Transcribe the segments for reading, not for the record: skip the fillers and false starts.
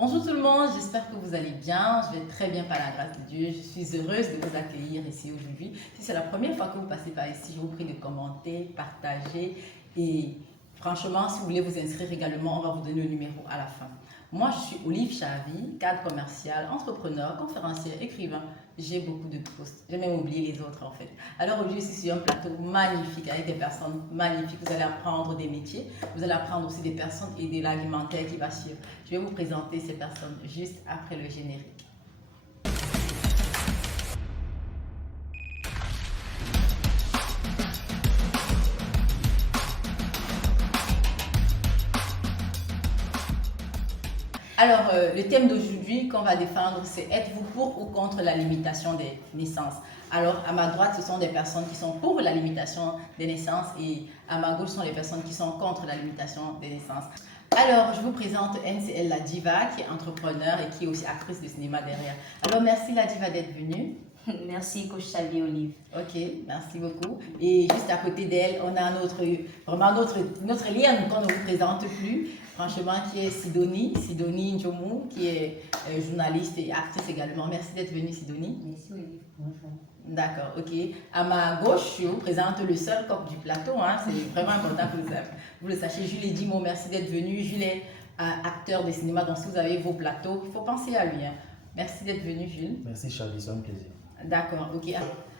Bonjour tout le monde, j'espère que vous allez bien. Je vais très bien par la grâce de Dieu. Je suis heureuse de vous accueillir ici aujourd'hui. Si c'est la première fois que vous passez par ici, je vous prie de commenter, partager et franchement, si vous voulez vous inscrire également, on va vous donner le numéro à la fin. Moi, je suis Olive Chavi, cadre commercial, entrepreneur, conférencier, écrivain. J'ai beaucoup de postes. J'ai même oublié les autres en fait. Alors aujourd'hui, je suis sur un plateau magnifique avec des personnes magnifiques. Vous allez apprendre des métiers. Vous allez apprendre aussi des personnes et de l'alimentaire qui va suivre. Je vais vous présenter ces personnes juste après le générique. Alors, le thème d'aujourd'hui qu'on va défendre, c'est êtes-vous pour ou contre la limitation des naissances? Alors, à ma droite, ce sont des personnes qui sont pour la limitation des naissances et à ma gauche, ce sont les personnes qui sont contre la limitation des naissances. Alors, je vous présente NCL La Diva, qui est entrepreneur et qui est aussi actrice de cinéma derrière. Alors, merci La Diva d'être venue. Merci, coach Chavi Olive. Ok, merci beaucoup. Et juste à côté d'elle, on a notre lien qu'on ne vous présente plus, franchement, qui est Sidonie Njomu, qui est journaliste et actrice également. Merci d'être venue, Sidonie. Merci Olive. Bonjour. D'accord, ok. À ma gauche, je vous présente le seul coq du plateau. Hein. C'est vraiment important que vous le sachiez. Jules Edimo, merci d'être venu. Jules est acteur de cinéma, donc si vous avez vos plateaux, il faut penser à lui. Hein. Merci d'être venu, Jules. Merci Chavi, c'est un plaisir. D'accord, ok.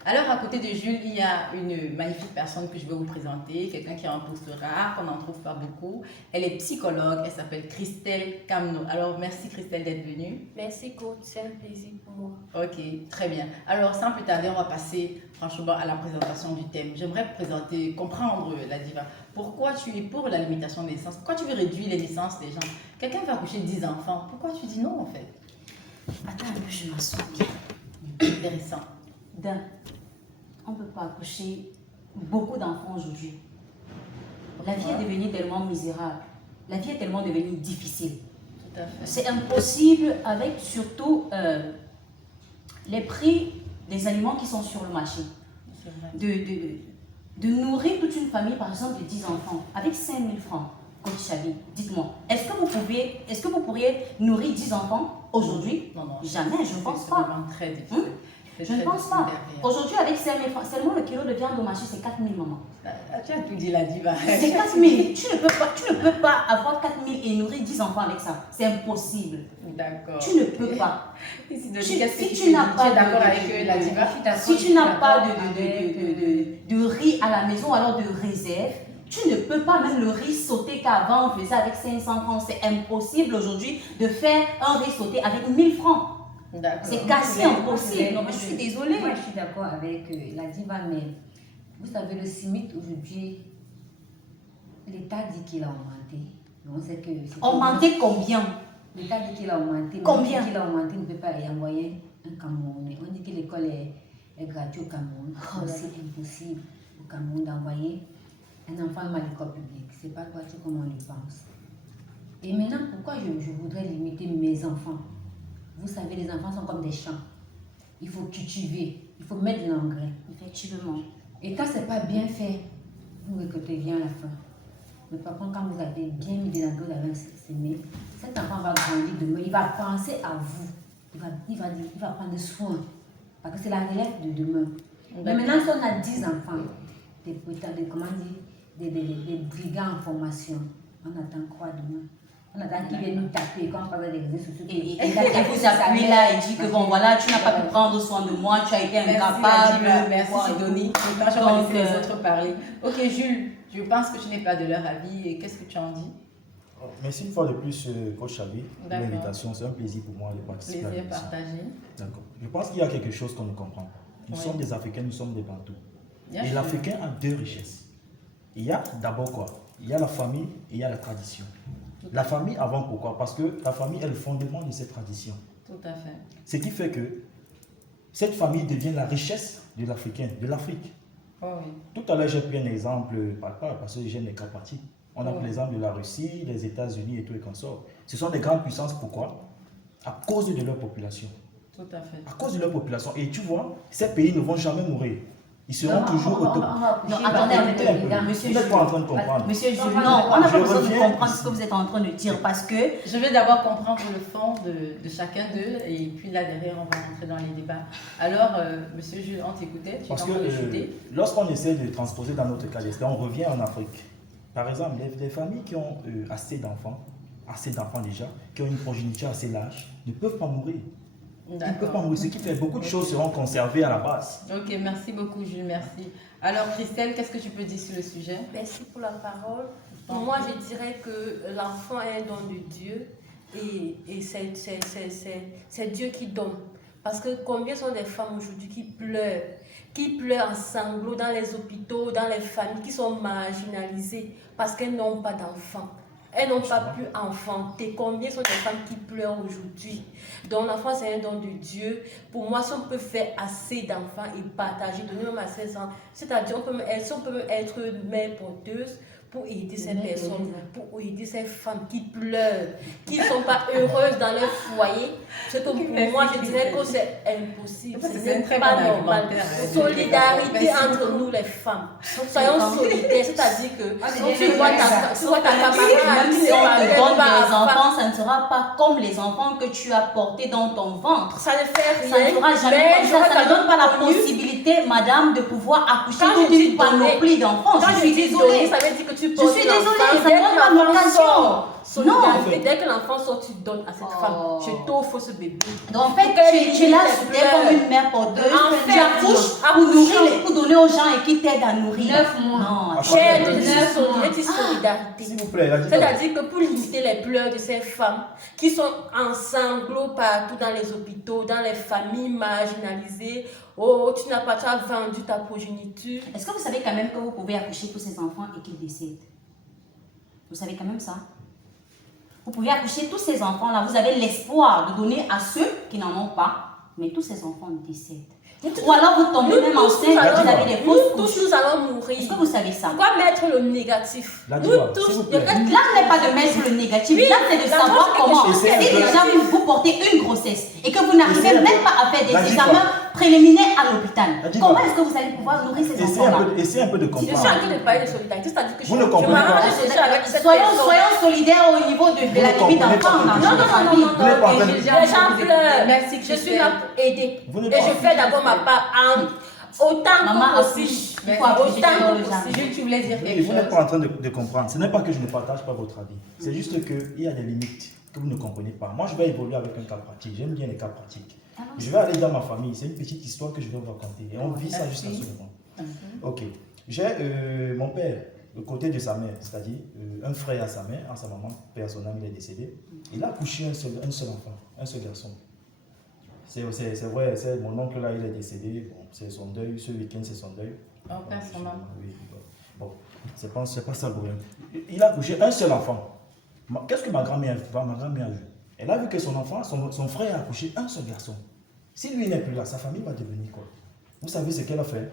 Alors, à côté de Jules, il y a une magnifique personne que je vais vous présenter, quelqu'un qui a un poste rare, qu'on n'en trouve pas beaucoup. Elle est psychologue, elle s'appelle Christelle Camno. Alors, merci Christelle d'être venue. Merci coach, c'est un plaisir pour moi. Ok, très bien. Alors, sans plus tarder, on va passer franchement à la présentation du thème. J'aimerais présenter, comprendre La Diva. Pourquoi tu es pour la limitation des naissances? Pourquoi tu veux réduire les naissances des gens? Quelqu'un va accoucher 10 enfants. Pourquoi tu dis non en fait? Attends un peu, je m'assois bien. Intéressant. D'un, on ne peut pas accoucher beaucoup d'enfants aujourd'hui. La vie est devenue tellement misérable. La vie est tellement devenue difficile. Tout à fait. C'est impossible avec surtout les prix des aliments qui sont sur le marché. C'est vrai. De nourrir toute une famille, par exemple, de 10 enfants, avec 5 000 francs. Coach Chavi, dites-moi, est-ce que vous pourriez nourrir 10 enfants aujourd'hui? Non, non. Jamais, je ne pense C'est pas. vraiment très difficile. Je ne pense pas. Aujourd'hui, avec 5 000 francs, seulement le kilo de viande au marché, c'est 4 000, maman. Tu as tout dit, La Diva. C'est 4 000. Tu ne peux pas avoir 4 000 et nourrir 10 enfants avec ça. C'est impossible. D'accord. Tu ne peux pas. Si tu n'as pas d'accord avec La Diva, si tu n'as pas de riz à la maison, alors de réserve, tu ne peux pas même le riz sauté qu'avant on faisait avec 500 francs. C'est impossible aujourd'hui de faire un riz sauté avec 1000 francs. C'est quasi impossible. Non, mais je suis désolée. Moi, je suis d'accord avec La Diva, mais vous savez, le CIMIT aujourd'hui, l'État dit qu'il a augmenté. Mais on sait que Augmenté combien? L'État dit qu'il a augmenté. Combien? Qu'il a augmenté, il ne peut pas y envoyer un Camerounais. On dit que l'école est gratuite au Cameroun. Oh, C'est impossible au Cameroun d'envoyer un enfant à l'école publique. C'est pas gratuit comme on le pense. Et maintenant, pourquoi je voudrais limiter mes enfants? Vous savez, les enfants sont comme des champs. Il faut cultiver, il faut mettre de l'engrais. Effectivement. Et quand ce n'est pas bien fait, vous récoltez bien à la fin. Mais par contre, quand vous avez bien mis de l'engrais, vous avez semé, cet enfant va grandir demain, il va penser à vous. Il va prendre soin. Parce que c'est la relève de demain. Mais maintenant, si on a 10 enfants, des brigands en formation, on attend quoi demain? On attend qu'ils viennent nous taper quand on parle des réseaux sociaux. Et vous appuyez là et dit que bon voilà, tu n'as pas pu prendre soin de moi, tu as été incapable. Merci Sidonie. Je vais laisser les autres parler. Ok Jules, je pense que tu n'es pas de leur avis. Et qu'est-ce que tu en dis? Merci une fois de plus, coach Chavi, pour D'accord. l'invitation. C'est un plaisir pour moi de participer à Plaisir l'émission. partagé. D'accord. Je pense qu'il y a quelque chose qu'on ne comprend pas. Nous Oui. sommes des Africains, nous sommes des Bantous. Bien Et sûr. l'Africain a deux richesses. Il y a d'abord quoi? Il y a la famille et il y a la tradition. La famille avant pourquoi? Parce que la famille est le fondement de cette tradition. Tout à fait. Ce qui fait que cette famille devient la richesse de l'Africain, de l'Afrique. Oh oui. Tout à l'heure, j'ai pris un exemple, parce que j'ai des cas pratiques. On a Ouais. pris l'exemple de la Russie, les États-Unis et tout et consorts. Ce sont des grandes puissances, pourquoi? À cause de leur population. Tout à fait. À cause de leur population. Et tu vois, ces pays ne vont jamais mourir. Ils seront toujours on va accoucher. Non, attendez, Écoutez un peu. monsieur Vous n'êtes pas en train de comprendre. Monsieur Jules, Non, non, on n'a je pas besoin de reviens comprendre ici. ce que vous êtes en train de dire parce que Je vais d'abord comprendre le fond de chacun d'eux et puis là derrière on va rentrer dans les débats. Alors, Monsieur Jules, on t'écoutait, tu es en Parce que train de chuter. lorsqu'on essaie de transposer dans notre cas d'espèce, on revient en Afrique. Par exemple, les familles qui ont assez d'enfants déjà, qui ont une progéniture assez large, ne peuvent pas mourir. Ils ne peuvent pas D'accord. mourir. Ce qui fait beaucoup de choses seront conservées à la base. Ok, merci beaucoup Jules, merci. Alors Christelle, qu'est-ce que tu peux dire sur le sujet? Merci pour la parole. Pour moi, je dirais que l'enfant est un don de Dieu et c'est Dieu qui donne. Parce que combien sont des femmes aujourd'hui qui pleurent en sanglots dans les hôpitaux, dans les familles, qui sont marginalisées parce qu'elles n'ont pas d'enfants. Elles n'ont pas pu enfanter. Combien sont des femmes qui pleurent aujourd'hui? Donc l'enfant, c'est un don de Dieu. Pour moi, si on peut faire assez d'enfants et partager, donner même à 16 ans, c'est-à-dire si on peut même être mère porteuse pour aider ces personnes, pour aider ces femmes qui pleurent, qui ne sont pas heureuses dans leur foyer. C'est que pour moi, je dirais que c'est impossible. Ça, c'est Ce un n'est très pas bon normal. argumentaire, hein. Solidarité Merci entre beaucoup. nous les femmes. Soyons solidaires, c'est-à-dire que c'est tu vois ta camarade, même tu si on n'es te pas donne des enfant, enfants, ça ne sera pas comme les enfants que tu as portés dans ton ventre. ça ne fait Ça rien. ne sera jamais Mais comme ça. Ça ne donne pas la connu. possibilité, madame, de pouvoir accoucher Quand toute je dis une panoplie d'enfants. Quand Je suis désolée. ça veut dire que tu Je portes suis désolée, l'enfant. ça Dès ne que donne pas l'enfant l'occasion. sort, solidarité. Non. Dès que l'enfant sort, tu donnes à cette femme. Oh. Je t'offre ce bébé. Donc en fait, tu es là soudée comme une mère porteuse. En Tu fait, accouches pour accouchant. nourrir, pour donner aux gens et qui t'aident à nourrir. 9 mois. Non, attends. J'aide, je Neuf suis mois. solidarité. S'il vous plaît, elle a dit C'est-à-dire que pour limiter les pleurs de ces femmes qui sont en sanglots partout dans les hôpitaux, dans les familles marginalisées, oh, tu n'as pas, tu as vendu ta progéniture. Est-ce que vous savez quand même que vous pouvez accoucher tous ces enfants et qu'ils décèdent? Vous savez quand même ça? Vous pouvez accoucher tous ces enfants-là. Vous avez l'espoir de donner à ceux qui n'en ont pas, mais tous ces enfants décèdent. Ou alors vous tombez même enceinte et vous avez des fausses Nous couches. tous, nous allons mourir. Est-ce que vous savez ça? Pourquoi mettre le négatif? La Nous diva, tous, s'il vous il y a plaît. quelque- Là n'est pas de mettre le négatif, Oui, là c'est de la savoir chose, c'est comment. quelque chose Si qui est déjà vous portez une grossesse et que vous n'arrivez Essayez un même peu. pas à faire des La diva. examens préliminaires à l'hôpital, La diva. comment est-ce que vous allez pouvoir nourrir ces enfants-là? Essayez un peu de Je suis en comprendre. train de parler de solidarité, c'est-à-dire que Vous ne comprenez pas. m'arrange déjà avec cette Soyons personne. solidaires au niveau de la ne limite comprenez pas d'enfants. quelque là. chose. Vous n'êtes pas en train de- Les gens pleurent. Merci Je suis Christelle. là pour aider. Vous n'êtes Et pas je en fais d'abord ma part autant Maman que possible. accouche, il faut accoucher Autant dans que le jardin. possible. Jules, tu voulais dire Oui, quelque vous n'êtes chose? pas en train de comprendre. Ce n'est pas que je ne partage pas votre avis. C'est juste qu'il y a des limites que vous ne comprenez pas. Moi, je vais évoluer avec un cas pratique. J'aime bien les cas pratiques. Je vais aller dans ma famille. C'est une petite histoire que je vais vous raconter. Et on vit ça Merci. jusqu'à ce moment. Ok. J'ai mon père, le côté de sa mère, c'est-à-dire un frère à sa mère, à sa maman, personnellement, il est décédé. Il a accouché un seul enfant, un seul garçon. C'est vrai, mon oncle là, il est décédé. Bon, c'est son deuil. Ce week-end, c'est son deuil. Oh, passe son âme. Oui, bon, c'est pas ça le problème. Il a accouché un seul enfant. Qu'est-ce que ma grand-mère a vu? Elle a vu que son enfant, son frère a accouché un seul garçon. Si lui n'est plus là, sa famille va devenir quoi? Vous savez ce qu'elle a fait?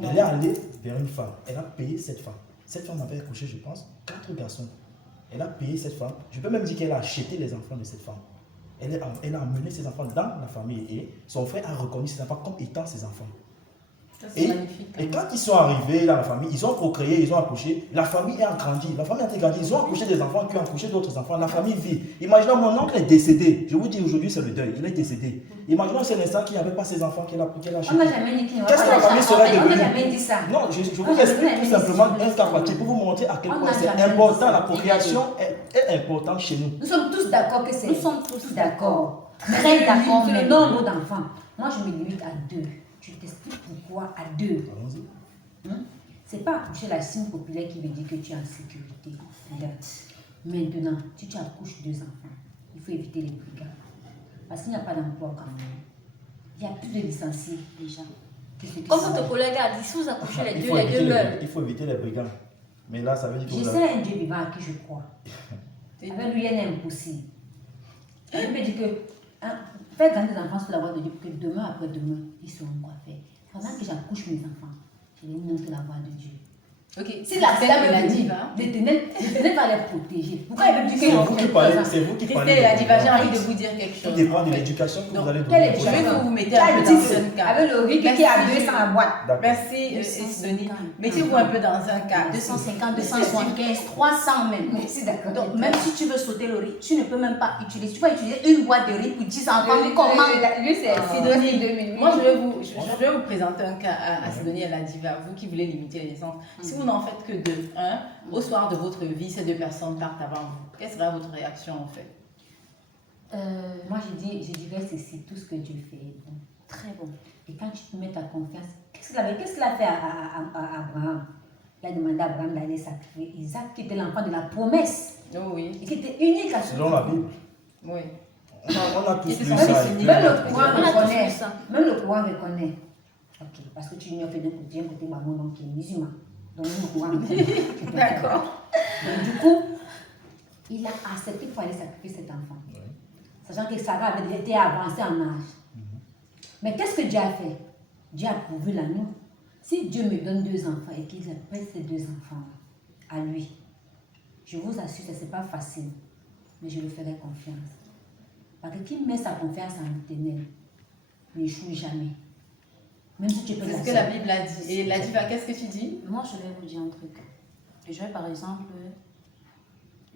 Elle est allée vers une femme. Elle a payé cette femme. Cette femme avait accouché, je pense, 4 garçons. Elle a payé cette femme. Je peux même dire qu'elle a acheté les enfants de cette femme. Elle a amené ses enfants dans la famille et son frère a reconnu ses enfants comme étant ses enfants. Ça, c'est Et, magnifique. et quand ils sont arrivés dans la famille, ils ont procréé, ils ont accouché, la famille a grandi, la famille a grandi, ils ont accouché des enfants qui ont accouché d'autres enfants, la famille vit. Imaginons, mon oncle est décédé, je vous dis aujourd'hui c'est le deuil, il est décédé. Imaginons c'est l'instant qu'il n'y avait pas ses enfants qu'elle a On n'a acheté. jamais dit qu'il n'y Qu'est-ce que la famille serait On n'a devenue? jamais dit ça. Non, je vous On n'a explique jamais tout dit simplement ça. un cas pratique pour vous montrer à quel On point n'a c'est jamais dit important, ça. la procréation est importante chez nous. Nous sommes tous d'accord que c'est. Nous sommes tous d'accord. Très d'accord, Le même. nombre d'enfants. Moi, je me limite à 2. Je t'explique pourquoi à 2. Allons-y. C'est pas accoucher la signe populaire qui veut dire que tu es en sécurité. Maintenant, si tu accouches 2 enfants, il faut éviter les brigands. Parce qu'il n'y a pas d'emploi quand même. Il y a plus de licenciés déjà. que ceux qui Comme sont- votre collègue a dit, si vous accouchez les Il deux, faut les éviter deux les- meurent. il faut éviter les brigands. Mais là, ça veut dire que Je vous sais avez... un Dieu vivant à qui je crois. Avec lui, rien n'est impossible. Je peux dire que faire grandir des enfants sur la voie de Dieu pour que demain après demain, ils sauront quoi faire. Pendant que j'accouche mes enfants, je vais montrer la voie de Dieu. Ok, Si la Christelle dame et la dit, diva. l'éternel va les protéger. Pourquoi il veut dire C'est qu'ils vous qui parlez, c'est vous qui Christelle parlez. et la de diva, j'ai pouvoir. envie de vous dire quelque Tout chose. dépend en de fait. l'éducation que Donc, vous allez quelle donner. Je vais vous mettre Tu un as peu le dans titre un cas. avec le riz qui est à 200 à boîte. D'accord. Merci, Sidonie. Mettez-vous un peu dans un cas. 250, 275, 300 même. Merci, d'accord. Donc, même si tu veux sauter le riz, tu ne peux même pas utiliser. Tu vas utiliser une boîte de riz pour 10 enfants. Comment? Lui, c'est Sidonie, 2000. moi je vais vous présenter un cas à Sidonie et la diva, vous qui voulez limiter les naissances. Si vous n'en faites que deux, au soir de votre vie, ces deux personnes partent avant vous, quelle sera votre réaction en fait? Moi, je dirais que c'est tout ce que Dieu fait. est bon. Très bon. Et quand tu te mets ta confiance, qu'est-ce qu'il a fait à Abraham? Il a demandé à Abraham d'aller sacrifier Isaac, qui était l'enfant de la promesse, Oh oui, et qui était unique à Selon la Bible, oui. on a tous Il lu était ça. censé et Même puis- le courant On a tous reconnaît. vu ça. Même le courant reconnaît. Ok, parce que tu n'y as fait d'un côté maman, donc qui est musulman. Donc même le courant reconnaît. D'accord. Donc, du coup, il a accepté pour aller sacrifier cet enfant. Oui. Sachant que Sarah avait déjà été avancée en âge. Mais qu'est-ce que Dieu a fait? Dieu a prouvé l'agneau. Si Dieu me donne deux enfants et qu'il appelle ces deux enfants à lui, je vous assure que ce n'est pas facile, mais je lui ferai confiance. Parce que qui met sa confiance en l'éternel n'échoue jamais. Même si tu peux C'est ce que la Bible a dit. Et la diva, qu'est-ce que tu dis? Moi, je vais vous dire un truc. Par exemple,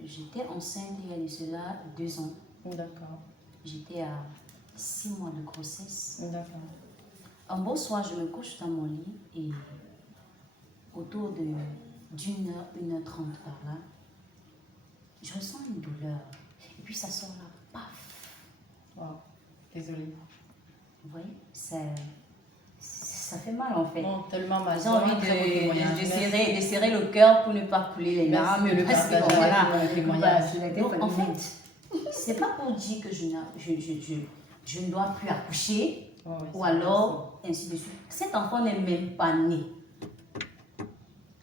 j'étais enceinte il y a de cela 2 ans. D'accord. J'étais à 6 mois de grossesse. D'accord. Un beau soir, je me couche dans mon lit et autour de d'une heure, 1h30 par là, je ressens une douleur. Et puis ça sort là, paf. Wow. Désolée. Vous voyez, ça fait mal en fait. Non, tellement mal. J'ai envie de serrer le cœur pour ne pas couler les larmes. Merci de le Parce que partager voilà. avec le témoignage. Donc, en fait, c'est pas pour dire que je ne dois plus accoucher Ouais, ouais, ou c'est alors ainsi de suite. Cet enfant n'est même pas né.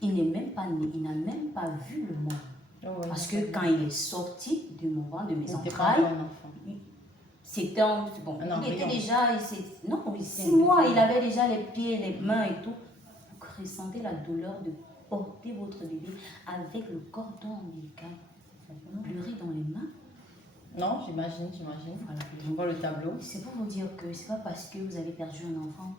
Il n'est même pas né. Il n'a même pas vu le monde. Oh, ouais, Parce c'est que quand il est sorti de mon ventre, de mes C'était pas entrailles, un enfant. c'était un. Bon, Un il embryon. était déjà. Non, 6 mois, il avait déjà les pieds, les mains et tout. Vous ressentez la douleur de porter votre bébé avec le cordon ombilical pleurer dans les mains. Non, j'imagine. Voilà. Je vois le tableau. C'est pour vous dire que c'est pas parce que vous avez perdu un enfant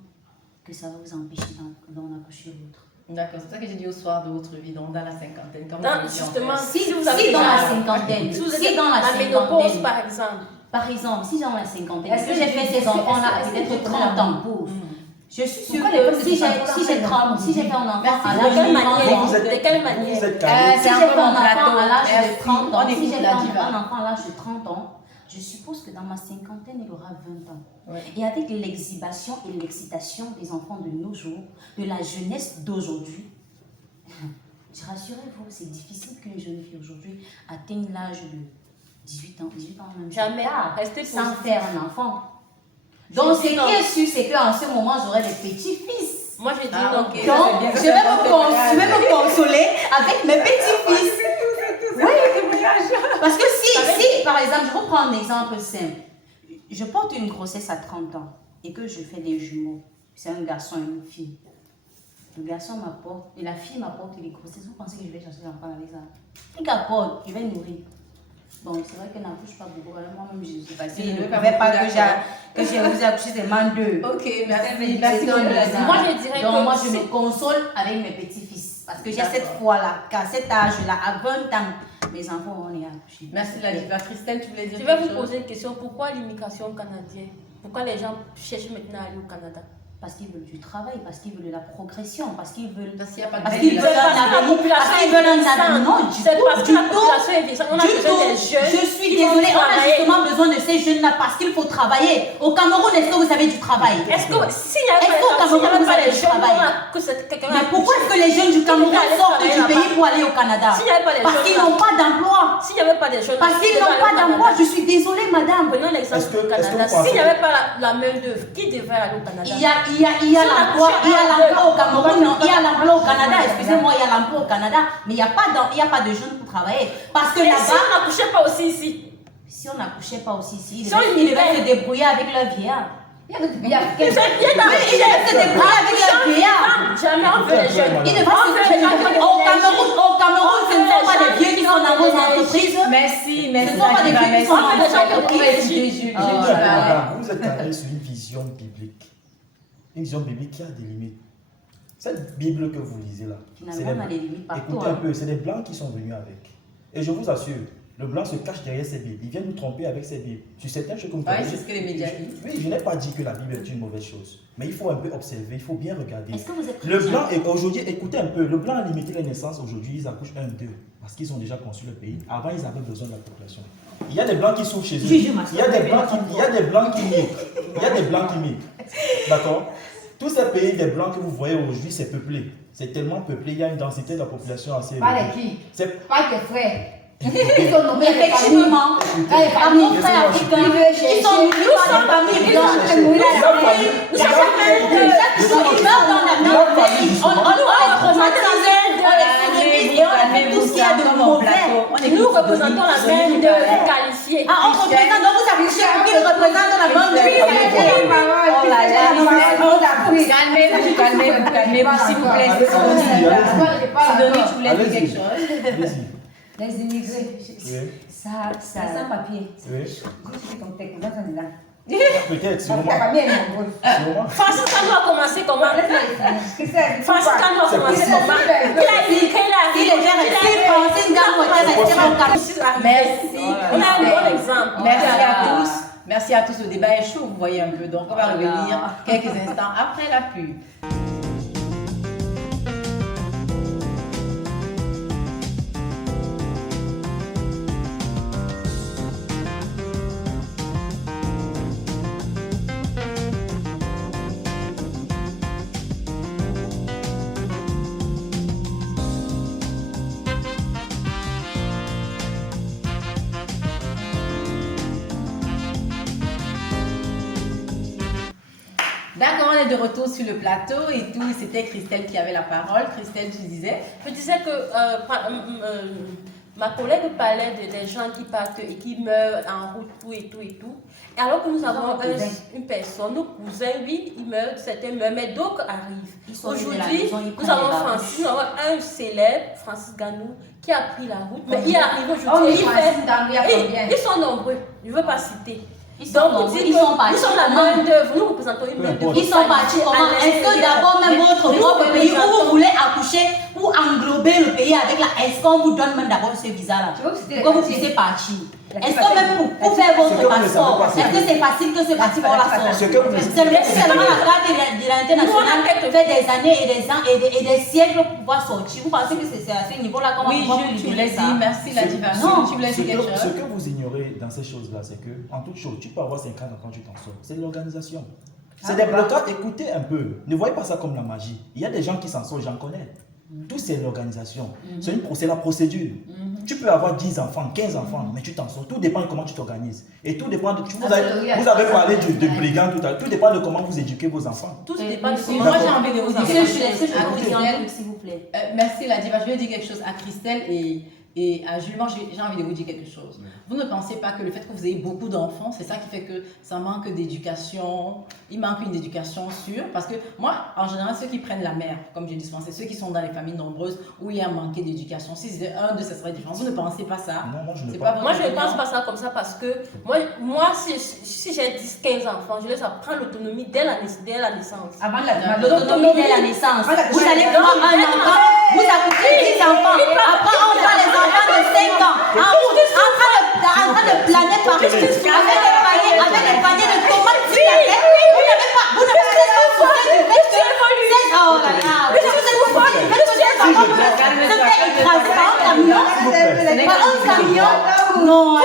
que ça va vous empêcher d'en accoucher l'autre. D'accord, c'est pour ça que j'ai dit au soir de votre vie, donc dans la cinquantaine. Comment Dans- vous dites, en justement, fait? si vous Si avez dans la déjà- cinquantaine, si vous si êtes dans la ménopause, cinquantaine, par exemple, par exemple, si dans la cinquantaine, Est-ce est-ce que que j'ai fait ces enfants-là à est-ce que peut-être tu 30 connais ans? Mm. Je suis sûre Pourquoi les que femmes si ne j'ai sont pas si j'ai capables si j'ai fait un enfant Merci. à de l'âge quelle de 30 manière ans, Vous êtes- De quelle manière Vous êtes Euh, calés. si c'est j'ai un fait peu un mon enfant plateau. à l'âge de Merci. 30 On ans, si écoute j'ai fait la un diva. enfant à l'âge de 30 ans, je suppose que dans ma cinquantaine, il aura 20 ans. Ouais. Et avec l'exhibition et l'excitation des enfants de nos jours, de la jeunesse d'aujourd'hui, rassurez-vous, c'est difficile qu'une jeune fille aujourd'hui atteigne l'âge de 18 ans même. Jamais. tard, Restez sans positif. faire un enfant. Donc, ce qui non. est sûr, c'est qu'en ce moment, j'aurai des petits-fils. Moi je dis Ah, non. ok. Donc, Ça, c'est bien, je ça, vais c'est me bon je vais me consoler avec mes petits-fils. Parce que si, par exemple, je reprends un exemple simple. Je porte une grossesse à 30 ans et que je fais des jumeaux. C'est un garçon et une fille. Le garçon m'apporte et la fille m'apporte les grossesses. Vous pensez que je vais chercher l'enfant avec ça? Il qu'apporte, je vais nourrir. Bon, c'est vrai qu'elle n'accouche pas beaucoup. Alors moi-même, je ne sais pas si Il je ne ne veut pas pouvais pas beaucoup, que j'ai vous accouché seulement 2. Ok, merci. C'est Merci un pour la hasard. Moi, je dirais Donc, que moi, je c'est- me console avec mes petits-fils. Parce que j'ai D'accord. cette foi-là, qu'à cet âge-là, à 20 ans, mes enfants vont les accoucher. Merci la diva. Christelle, tu voulais dire Je vais quelque vous chose? poser une question. Pourquoi l'immigration canadienne? Pourquoi les gens cherchent maintenant à aller au Canada? Parce qu'ils veulent du travail, parce qu'ils veulent de la progression, parce qu'ils veulent. Parce qu'il n'y a pas de Parce qu'ils veulent régulation. un parce que la avenir. population Parce qu'ils est veulent un vieillissante. avenir. Non, du C'est tout, parce que du la tout. population est vieillissante. On a Du besoin tout. des jeunes. Je suis qui vont désolée, on a travailler. justement besoin de ces jeunes-là parce qu'il faut travailler. Au Cameroun, est-ce que vous avez du travail? Est-ce que s'il n'y avait Est-ce qu'au pas Cameroun, les vous avez du jeunes, travail? que c'est quelqu'un Mais a pourquoi est-ce accouché? que les jeunes du Cameroun Ils allaient sortent travailler du pays là-bas. pour aller au Canada? S'il n'y avait pas les Parce jeunes qu'ils là- n'ont pas d'emploi. S'il n'y avait pas des jeunes, Parce qu'ils qui n'ont devaient pas aller au d'emploi. Canada? Je suis désolée, madame. Prenons l'exemple Est-ce que- du est-ce que Canada. vous pensez- S'il n'y avait pas la main-d'œuvre, qui devrait aller au Canada? Il y a Si on l'emploi, accouchait il y a à l'emploi au deux, Cameroun, non, il y a l'emploi au Canada, Ouais, excusez-moi, il y a l'emploi au Canada, mais il n'y a pas de jeunes pour travailler. Parce que Et si là-bas, on n'accouchait pas aussi ici? si on n'accouchait pas aussi ici, Si on ils devaient se immigrait. débrouiller avec leur vieillard. Il y a d'autres pays africains. Il a se débrouiller avec les vieillards. Jamais on veut les jeunes. Il ne va se au Cameroun, ce ne sont pas des vieux qui sont dans vos entreprises. Merci, Ce ne sont pas des vieux qui sont dans vos entreprises. Madame, vous êtes allé sur une vision biblique. Une vision biblique qui a des limites. Cette Bible que vous lisez là, Finalement, on a des limites partout. écoutez un peu, c'est des blancs qui sont venus avec. Et je vous assure, le blanc se cache derrière ces Bibles. Il vient nous tromper avec ces Bibles. Sur certaines choses que vous Oui, c'est ce que les médias disent. Oui, je n'ai pas dit que la Bible est une mauvaise chose. Mais il faut un peu observer, il faut bien regarder. Est-ce que vous êtes Le chrétien? blanc, et aujourd'hui, écoutez un peu, le blanc a limité les naissances aujourd'hui, ils accouchent 1, 2, parce qu'ils ont déjà conçu le pays. Avant, ils avaient besoin de la population. Il y a des blancs qui souffrent chez eux. Il y a des blancs qui migrent. Il y a des blancs qui migrent. D'accord? Tous ces pays des blancs que vous voyez aujourd'hui, c'est peuplé. C'est tellement peuplé, il y a une densité de la population assez élevée. Pas les qui? C'est Pas tes frères. Ils sont nommés les familles. Effectivement, Dans les à nos familles. frères africains, ils sont nourris par des familles blanches. Ils meurent dans la mer. On les traumatise, on les sodomise, on fait tout ce qu'il y a de mauvais. Nous représentons la bande qualifiée. Ah, on représente, donc vous accouchez pour qu'ils représentent la bande de Oh là là, calmez-vous, s'il vous plaît. Sidonie, tu voulais dire quelque chose? Allez-y. Les immigrés. Oui. Ça, sans papier. Oui. Je suis comme tes cousins sont là. Peut-être, Ta sûrement. famille est nombreuse. Sûrement. Francis Kano a commencé comment? Francis Kano a commencé possible. comment? Il a écrit là. Il est bien resté, Francis Ngannou était resté en Cameroun. Merci. On a un bon exemple. Merci à tous. Merci à tous. Le débat est chaud, vous voyez un peu. Donc, on va revenir quelques instants après la pub. D'accord, on est de retour sur le plateau et tout. C'était Christelle qui avait la parole. Christelle, tu disais? Je disais que ma collègue parlait des gens qui partent et qui meurent en route, tout et tout et tout. Et alors que nous avons une personne, nos cousins, oui, ils meurent, certains meurent, mais d'autres arrivent. Aujourd'hui, nous avons Francis, nous avons un célèbre, Francis Ngannou, qui a pris la route, mais il arrive aujourd'hui. Ils sont nombreux, je ne veux pas citer. Ils sont partis. Nous sommes la main d'œuvre, nous représentons une main d'œuvre. Ils sont partis comment? Est-ce que d'abord même votre propre pays où vous voulez accoucher pour englober le pays avec la... Est-ce qu'on vous donne même d'abord ce visa-là pour que vous puissiez partir? Est-ce que même pour faire votre passeport, est-ce que c'est facile que ce passeport-là sorte? C'est seulement la carte d'identité nationale fait des années et des ans et des siècles pour pouvoir sortir. Vous pensez que c'est à ce niveau-là qu'on va Oui, pouvoir Jules, tu voulais dire, merci la diversion. Non. Tu voulais dire quelque Ce chose? que vous ignorez dans ces choses-là, c'est que, en toute chose, tu peux avoir 50 ans quand tu t'en sors. C'est l'organisation. C'est des blocages. Écoutez un peu. Ne voyez pas ça comme la magie. Il y a des gens qui s'en sortent, j'en connais. Tout c'est l'organisation. C'est la procédure. Tu peux avoir 10 enfants, 15 enfants, mais tu t'en sors. Tout dépend de comment tu t'organises. Et tout dépend de... Vous avez parlé de brigands tout à l'heure. Tout dépend de comment vous éduquez vos enfants. Tout dépend de Moi, j'ai envie de vous dire quelque chose Est-ce que je à peux vous dire un Christelle. truc, s'il vous plaît? Merci la diva. Je vais dire quelque chose à Christelle et à Jules. Moi, j'ai envie de vous dire quelque chose. Vous ne pensez pas que le fait que vous ayez beaucoup d'enfants, c'est ça qui fait que ça manque d'éducation. Il manque une éducation sûre. Parce que moi, en général, ceux qui prennent la mer, comme j'ai dispensé, ceux qui sont dans les familles nombreuses où il y a manqué d'éducation, si c'était un de, ça serait différent. Vous ne pensez pas ça? Non, moi je ne C'est pas. pas votre Moi, je ne opinion? pense pas ça comme ça parce que moi si j'ai 10-15 enfants, je laisse apprendre l'autonomie dès la naissance. Avant la L'autonomie dès la naissance. Vous allez prendre un enfant, vous accouchez 10 enfants. Après, on voit les enfants de 5 ans en train de planer par avec des paniers de tomates sur la tête. Vous ne pouvez pas souffrir du fait que... Oh là là. Vous ne pouvez pas souffrir du fait que ces enfants se fait écraser par un camion. Par un camion. Non, non,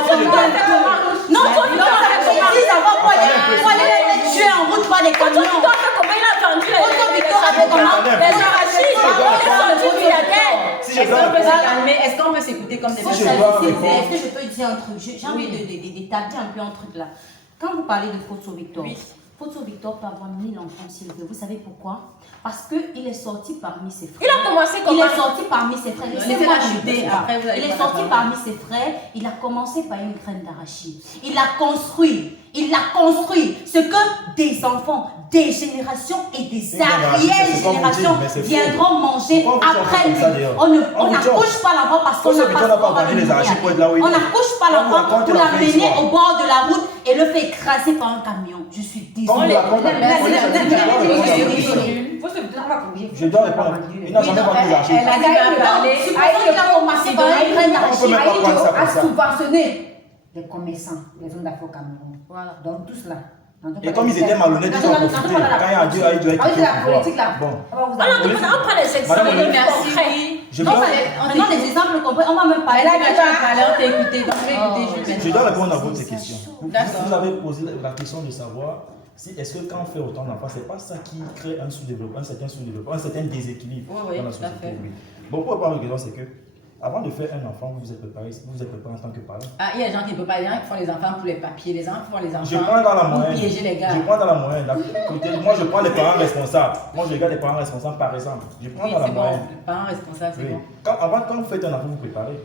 les enfants pour aller les tuer en route par des camions. Est-ce qu'on peut s'écouter comme des Est-ce personnes? que je peux dire un truc? J'ai envie d'établir un peu un truc là. Quand vous parlez de Koso Victor, Oui. Photo Victor peut avoir 1000 enfants s'il veut. Vous savez pourquoi? Parce qu'il est sorti parmi ses frères. Il a commencé Il comment? est sorti parmi ses frères. Laissez-la chuter, après vous allez Il est pas sorti la parmi ses frères. Il a commencé par une graine d'arachide. Il a construit. Il a construit ce que des enfants, des générations et des arrière-générations viendront manger après lui. On n'accouche pas l'enfant parce qu'on n'a pas de moyens. On n'accouche pas l'enfant pour l'amener au bord de la route et le faire écraser par un camion. Je suis désolée. Je dois répondre. Il n'a jamais vendu les archives. Elle a dit parler. Supposons qu'il a commencé par une graine d'arachide. À subventionner les commerçants, les hommes d'affaires au Cameroun. Voilà. Donc, tous là. Et comme ils étaient malhonnêtes, ils ont profité. Quand il y a Dieu, il doit être Avec la politique là. Bon. On prend les exemples Madame, concrets. Je Non, dois, on donne des exemples concrets. On va même parler. On t'a écouté, donc je vais écouter Jules. je dois répondre à votre question. D'accord. Vous avez posé la question de savoir si est-ce que quand on fait autant d'enfants, c'est pas ça qui crée un sous-développement, un certain déséquilibre Oui, dans la tout à société. fait. Oui. Bon, pour répondre à la question, c'est que avant de faire un enfant, vous vous êtes préparé en tant que parent. Ah, il y a des gens qui ne peuvent pas, il y en a qui font les enfants pour les papiers, les gens qui font les enfants Je prends dans la pour moyenne. piéger les gars. Je prends dans la moyenne. Écoutez, moi, je prends les parents responsables. Moi, je regarde les parents responsables par exemple. Je prends Oui, dans la c'est bon, moyenne. le parent responsable, c'est Oui. bon. Quand vous faites un enfant, vous préparez.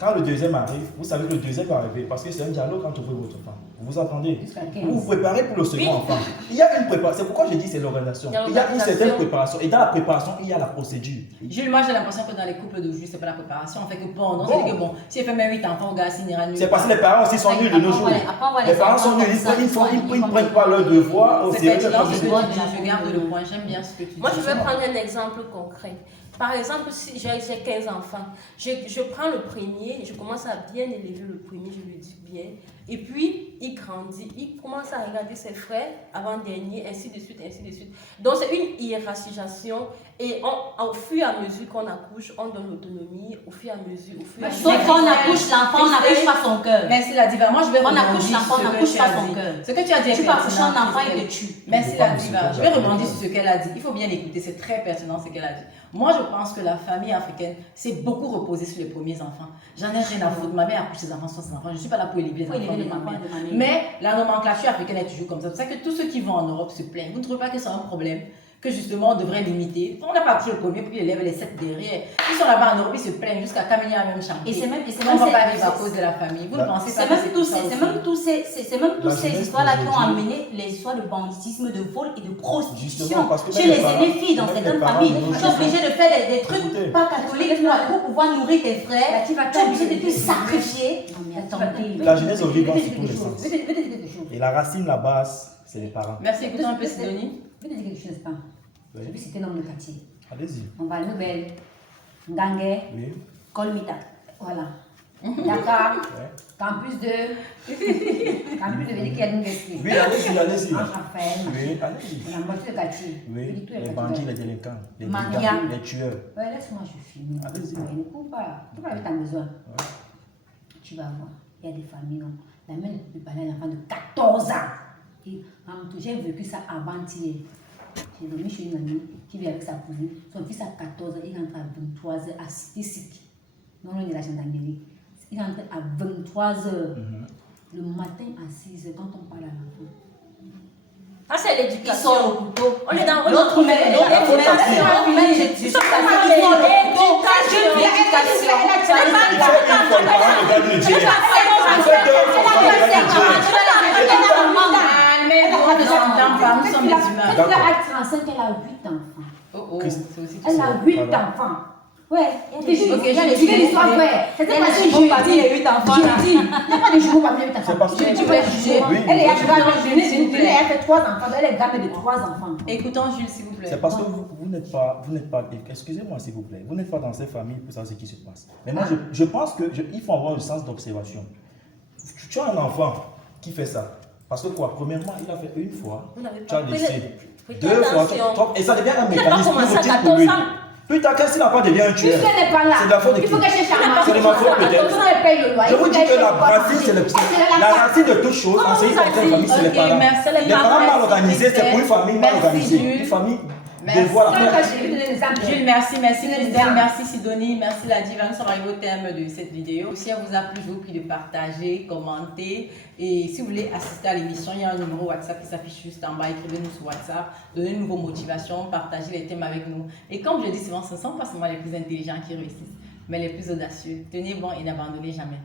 Quand le deuxième arrive, vous savez que le deuxième va arriver parce que c'est un dialogue entre vous et votre enfant. Vous vous entendez? Jusqu'à 15. Vous vous préparez pour le second enfant. Il y a une préparation. C'est pourquoi je dis c'est l'organisation. Il y a une certaine préparation. Et dans la préparation, il y a la procédure. Jules, moi j'ai l'impression que dans les couples d'aujourd'hui, c'est pas la préparation. On fait que bon, c'est que bon, si elle fait même 8 enfants, le gars signera nul. C'est parce que les parents aussi sont nuls de nos jours. Les parents sont nuls. Ils ne prennent pas leur devoir au C'est sérieux. pertinent ce que tu dis, je garde le point, j'aime bien ce que tu dis. Moi, je vais prendre un exemple concret. Par exemple, si j'ai 15 enfants, je prends le premier, je commence à bien élever le premier, je lui dis bien. Et puis, il grandit, il commence à regarder ses frères avant-dernier, ainsi de suite, ainsi de suite. Donc, c'est une hiérarchisation. Et au fur et à mesure qu'on accouche, on donne l'autonomie, au fur et à mesure, Sauf qu'on accouche l'enfant, on n'accouche pas son cœur. Merci la diva, moi je vais On rebondir accouche sur l'enfant, ce on que n'accouche tu pas as son dit. cœur. Ce que tu as dit est Tu peux accoucher un pertinent, enfant, Christelle. il le tue. Merci Il la faut pas diva. me Je vais rebondir sur ce qu'elle a dit. Il faut bien écouter, c'est très pertinent ce qu'elle a dit. Moi, je pense que la famille africaine s'est beaucoup reposée sur les premiers enfants. J'en ai rien à foutre. Ma mère accouche ses enfants, soit ses enfants. Je ne suis pas là pour élever les enfants de ma mère. Mais la nomenclature africaine est toujours comme ça. C'est pour ça que tous ceux qui vont en Europe se plaignent. Vous ne trouvez pas que c'est un problème? Que justement on devrait limiter. On n'a pas pris le premier pour qu'ils élèvent les 7 derrière. Ils sont là-bas en Europe, ils se plaignent jusqu'à Camille a même chanté. Et c'est même, On ne va pas vivre à cause de la famille. Vous ne pensez pas c'est que même c'est tous tout ça ces, c'est aussi? même tous ces, c'est même tous La ces jeunesse histoires-là qui ont d'aujourd'hui. amené les histoires de banditisme, de vol et de prostitution Justement, parce que chez même les les parents- aînés filles dans même certaines les parents familles. nous Tu es obligé de faire des trucs Écoutez. pas catholiques pour pouvoir nourrir tes frères. Tu es obligé de te sacrifier. La jeunesse aujourd'hui va sur tous les sens. Je vais te dire quelque chose. Et la racine, la base, c'est les parents. Merci, écoutons un peu Sidonie. Je vais te dire quelque chose. Oui. Je vais citer un nom de quartier. Allez-y. On va à Nouvelle, Ngangue, Oui. Colmita. voilà. Dakar, Ouais. campus de. Campus de Védikia Nungeski. Oui, allez-y, allez-y. Ange Raphaël. Oui, allez-y. On a moitié de quartier. Oui, Tous les les quartiers. bandits, les délinquants, les Mania. brigands, les tueurs. Ouais, laisse-moi, je finis. Allez-y. Ne cours pas. Tu vas avec ta maison. Tu vas voir. Il y a des familles, non. La mère ne peut pas parler à un enfant de 14 ans. Et, j'ai vécu ça avant-hier. J'ai dormi chez une amie qui vit avec sa cousine. Son fils a 14 ans, il rentre à 23 h à City. Non loin de la gendarmerie. Il rentre à 23 h. Le matin à 6 h, quand on parle à l'enfant. Ah, c'est Ils l'éducation. sont au couteau. On est dans L'autre mère, je suis Nous sommes des humains. Elle a 35, elle a 8 enfants. Oh, oh, c'est aussi Elle a 8 Voilà. enfants. Ouais, il y a Ok, des je jumeaux. vais L'histoire vraie. C'était pas des jumeaux jumeaux parmi les 8 enfants. J'ai dit, il n'y a pas de jumeaux parmi les 8 enfants. C'est parce que- Je dis, ouais, jumeaux. Oui, Elle est oui. s'il vous plaît. Elle a fait 3 enfants. Elle est gamme de 3 enfants. Écoutons Jules, s'il vous plaît. C'est parce que vous n'êtes pas, excusez-moi s'il vous plaît, vous n'êtes pas dans ces familles pour savoir ce qui se passe. Mais moi, je pense qu'il faut avoir le sens d'observation. Tu as un enfant qui fait ça. Parce que quoi, premièrement, il a fait une fois, Vous n'avez tu as pas laissé. pris Deux fois, attention. et ça devient un Il n'a pas mécanisme commencé à routine pour 14 lui. ans. Plus tard, qu'est-ce qu'il n'a pas devient un tueur? Puisqu'elle n'est pas là, C'est de la faute de il faut qui? qu'elle cherche à C'est de ma faute peut-être. elle paye le loyer. Je vous dis que la racine, c'est la racine de toute chose. En ce qui concerne la famille, c'est les Ok, parents. merci, Les parents mal organisés, c'est pour une famille mal Merci, organisée. Jules. Une famille Merci. devoir à Quand faire. je vais donner des exemples. Jules, merci Une Christine, dame. merci Sidonie, merci la diva. Nous sommes arrivés au terme de cette vidéo. Si elle vous a plu, je vous prie de partager, commenter. Et si vous voulez assister à l'émission, il y a un numéro WhatsApp qui s'affiche juste en bas. Écrivez-nous sur WhatsApp, donnez-nous vos motivations, partagez les thèmes avec nous. Et comme je dis souvent, ce ne sont pas seulement les plus intelligents qui réussissent, mais les plus audacieux. Tenez bon et n'abandonnez jamais.